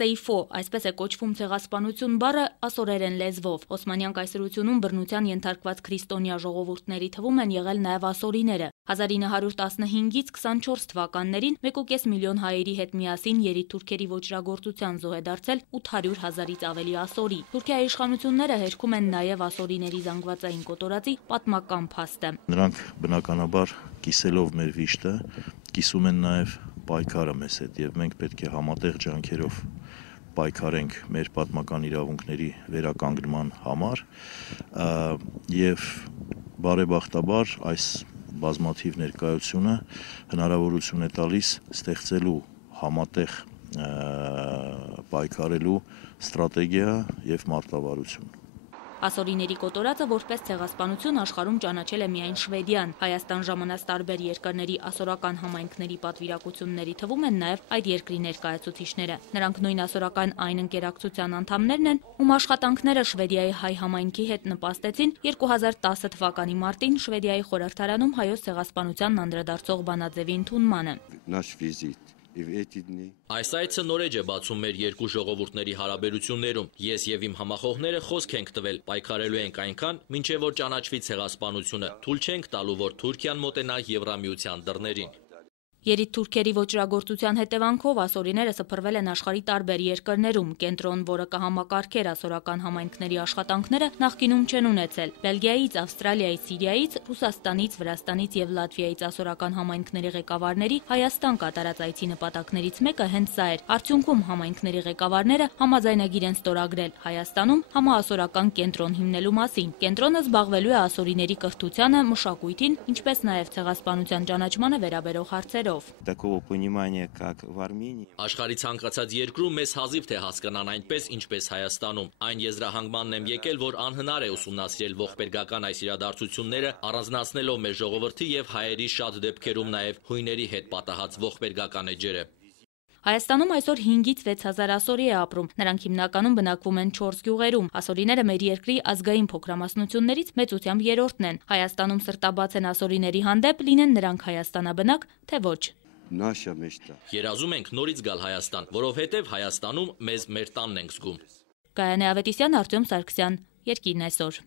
Սեյֆո, այսպես է կոչվում ցեղասպանություն բառը ասորերեն լեզվով։ Օսմանյան կայսրությունում բռնության ենթարկված քրիստոնյա ժողովուրդների թվում են եղել նաև ասորիները։ 1915-ից 24 թվականներին 1,5 միլիոն հայերի հետ միասին երիտթուրքերի ոճրագործության զոհ է դարձել 800 հազարից ավելի ասորի։ Թուրքիայի իշխանությունները հերքում են նաև ասորիների զանգվածային կոտորածի պատմական փաստը։ Նրանք բնականաբար կիսելով մեր վիշտը, կիսում են նաև պայքարը մեզ հետ եւ մենք պետք է համատեղ ջանքերով պայքարենք մեր պատմական իրավունքների վերականգնման համար եւ բարեբախտաբար այս բազմաթիվ ներկայությունը հնարավորություն է տալիս ստեղծելու համատեղ պայքարելու ստրատեգիա եւ մարտավարություն։ Ասորիների կոտորածը որպես ցեղասպանություն աշխարհում ճանաչել է միայն Շվեդիան։ Հայաստան ժամանած տարբեր երկրների ասորական համայնքների պատվիրակությունների թվում են նաև այդ երկրի ներկայացուցիչները։ Նրանք նույն ասորական այն ընկերակցության անդամներն են, ում աշխատանքները Շվեդիայի հայ համայնքի հետ նպաստեցին 2010 թվականի մարտին Շվեդիայի խորհրդարանում հայոց ցեղասպանությանն անդրադարձող բանաձևի ընդունմանը։ Այս այցը նորեջ է բացում մեր երկու ժողովուրդների հարաբերություններում։ Ես եւ իմ համախոհները խոսք ենք տվել, պայքարելու ենք այնքան, մինչեւ որ ճանաչվի ցեղասպանությունը, թույլ չենք տալու, որ Թուրքիան մոտենա Եվրամիության դռներին։ Երիտթուրքերի ոճրագործության հետևանքով ասորիները սփռվել են աշխարհի տարբեր երկրներում։ Կենտրոն, որը կհամակարգեր ասորական համայնքների աշխատանքները, նախկինում չեն ունեցել։ Բելգիայից, Ավստրալիայից, Սիրիայից, Ռուսաստանից, Վրաստանից եւ Լատվիայից ասորական համայնքների ղեկավարների Հայաստան կատարած այցի նպատակներից մեկը հենց սա էր։ Արդյունքում համայնքների ղեկավարները համաձայնագիր են ստորագրել Հայաստանում համաասորական կենտրոն հիմնելու մասին։ Կենտրոնը զբաղվելու է ասորիների կրթությանը, մշակույթին, ինչպես նաեւ ցեղասպանության ճանաչմանը վերաբերող հարցերով։ Աշխարհի ցանկացած երկրում մեզ հազիվ թե հասկանան այնպես, ինչպես Հայաստանում։ Այն եզրահանգմանն եմ եկել, որ անհնար է ուսումնասիրել ողբերգական այս իրադարձությունները, առանձնացնելով մեր ժողովրդի եւ հայերի շատ դեպքերում նաեւ հույների հետ պատահած ողբերգական էջերը։ Հայաստանում այսօր 5-ից 6 հազար ասորի է ապրում։ Նրանք հիմնականում բնակվում են 4 գյուղերում։ Ասորիները մեր երկրի ազգային փոքրամասնություններից մեծությամբ երրորդն են։ Հայաստանում սրտաբաց են ասորիների հանդեպ, լինեն նրանք հայաստանաբնակ, թե ոչ։ Երազում ենք նորից գալ Հայաստան, որովհետև Հայաստանում մեզ մեր տանն ենք զգում։ Գայանե Ավետիսյան, Արտյոմ Սարգսյան, Երկիրն այսօր։